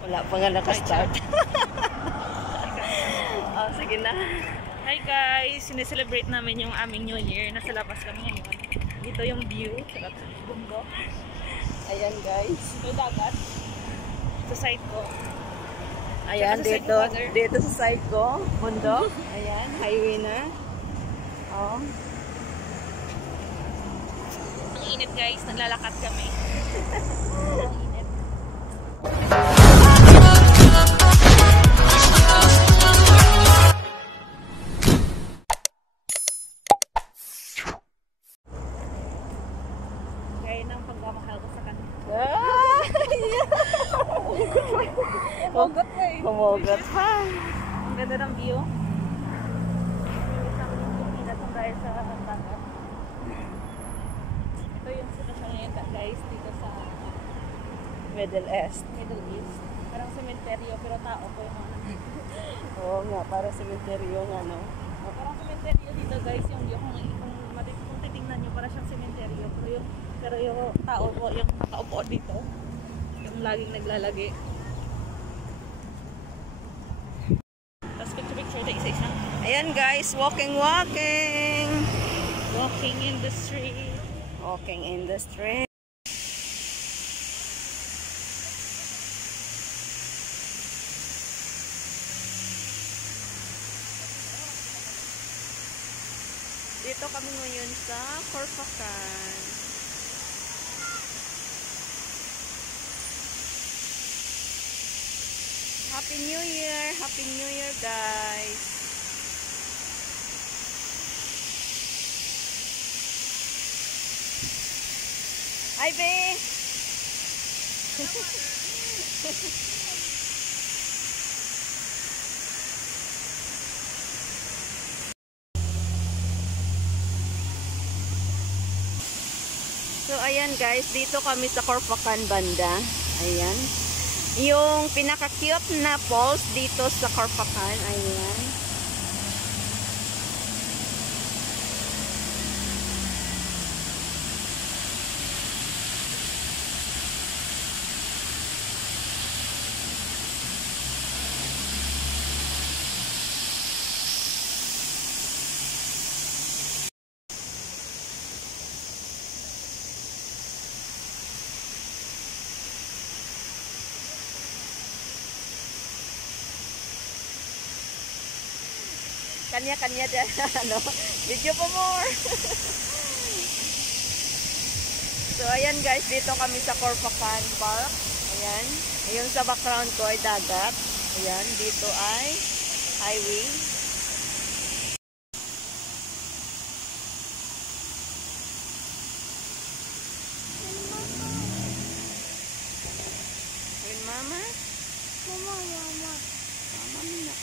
Wala pa nga nakastart. Oh, sige na. Hi guys! Sineselebrate namin yung aming New Year. Nasa labas kami ngayon. Dito yung view. Sarap sa bundok. Ayan guys. Ito dagat. Sa side ko. Ayan, dito sa side ko. Bundok. Ayan, highway na. Oh. Ang init guys. Naglalakad kami. Ang init. Gaya ng pagmamahal ko sa kanya. Humogot pa eh. Humogot pa. Ang ganda ng view. Minis namin yung Pilipinas kung dahil sa dagat. Ito yung sitwasyon ngayon guys dito sa Middle East. Middle East. Parang sementeryo pero tao po yung mga nandito. Oo nga, para cemetery yung ano. Parang sementeryo dito guys yung view. Kung titingnan nyo para siyang sementeryo. Pero yung tao po yung nakaupo dito. Yung laging naglalagi. Tapos picture tayo isa-isa. Ayan guys, walking. Walking in the street. Walking in the street. Dito kami ngayon sa Corfacan. Happy New Year! Happy New Year guys! Hi Be! So ayan guys, dito kami sa Corfacan banda. Ayan. Yung pinaka-cute na falls dito sa Corfacan. Ayan. Kanya-kanya dyan, ano, video po more. So, ayan guys, dito kami sa Corfacan Park. Ayan. Ayun sa background ko ay dagat. Ayan, dito ay highway. Ayun, mama. Mama. Mama na.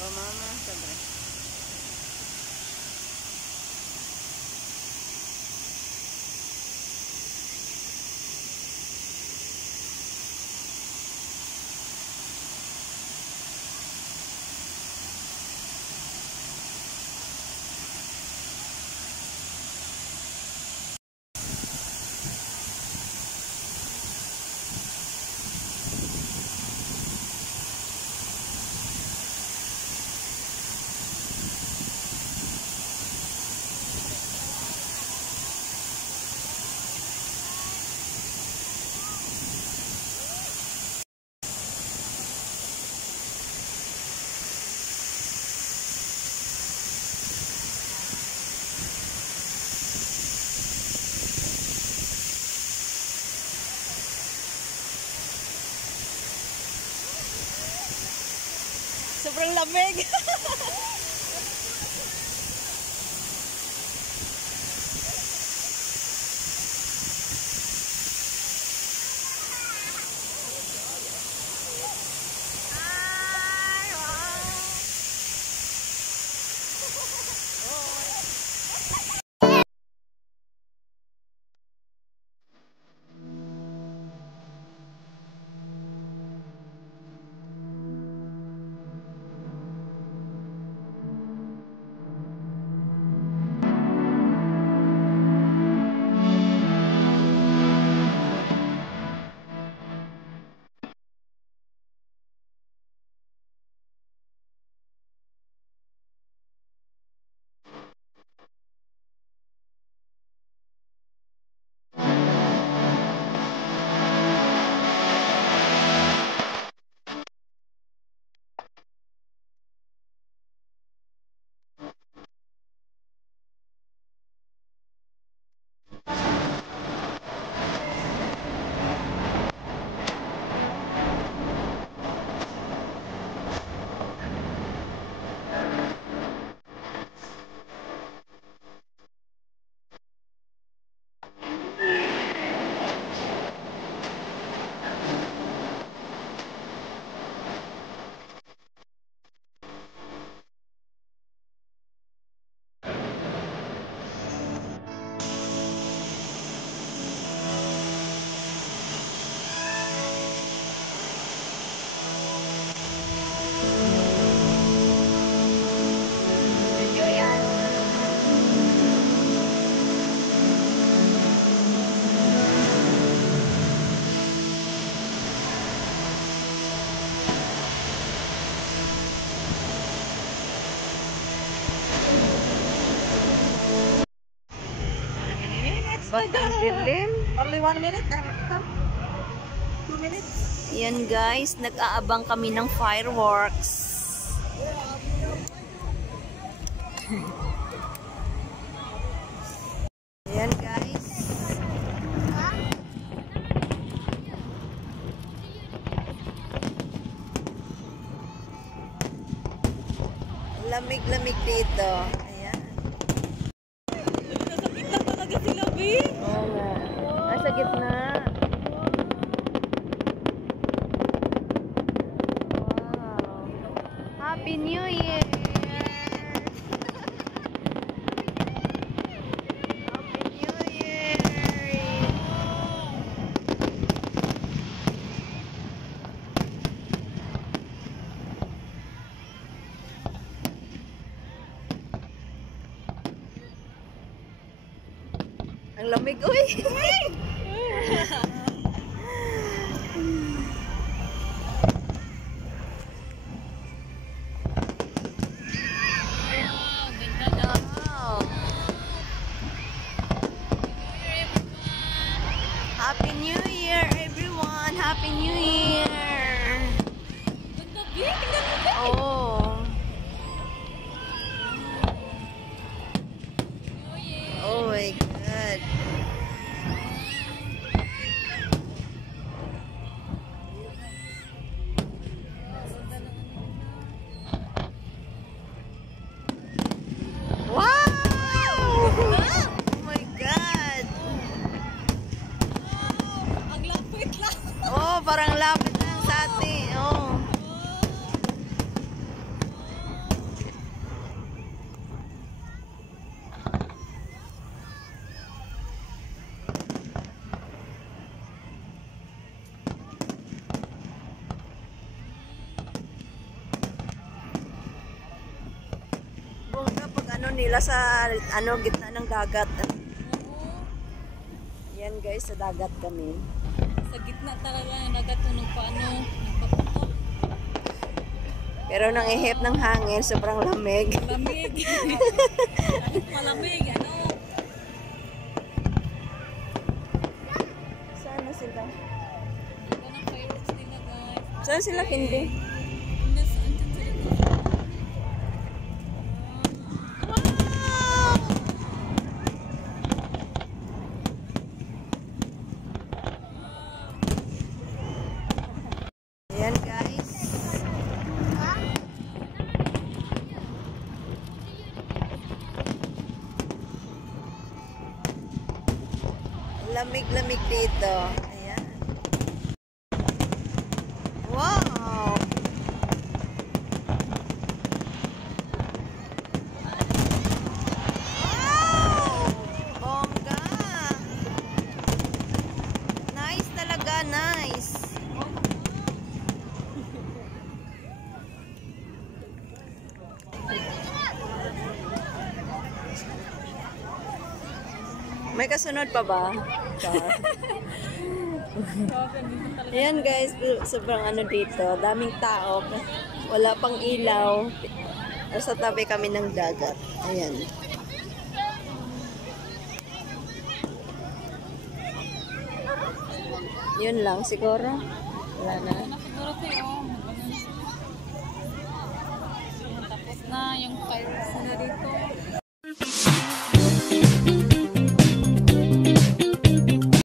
Mama, sabre. Sobrang lamig. Dilim. Only 1 minute. 2 minutes. Yan guys, nag-aabang kami ng fireworks. Yan guys. Lamig-lamig dito. Ayan. Nasa gitna talaga sila, B. Oo nga. Nasa gitna. Wow. Happy New Year! Happy New Year! Ang lamig, uy! Wow. Happy New Year, everyone! Happy New Year! Ganda, B. Tingnan mo, B. Oh. Oh my God. Wow! Oh my God. Ang lapit lang. Oh, parang lapit lang sa atin. Oh. Bongga pag ano nila sa ano gitna ng dagat. Yan guys, sa dagat kami. Sa gitna talaga yung nagatunog pa ano. Nagpaputok. Pero nang ihip ng hangin, sobrang lamig. Malamig. Malamig, ano. Saan na sila? Ito ng fireworks nila, guys. Saan sila hindi? Nasa andyan sila. Ayan guys. Lamig-lamig dito. Ayan. Wow! Wow! Bongga! Nice talaga, nice. May kasunod pa ba? Char. Ayan guys, sobrang ano dito, daming tao. Wala pang ilaw. Nasa tabi kami ng dagat. Ayan. Yun lang siguro. Wala na. Siguro kayo. Tapos na yung fireworks nila dito.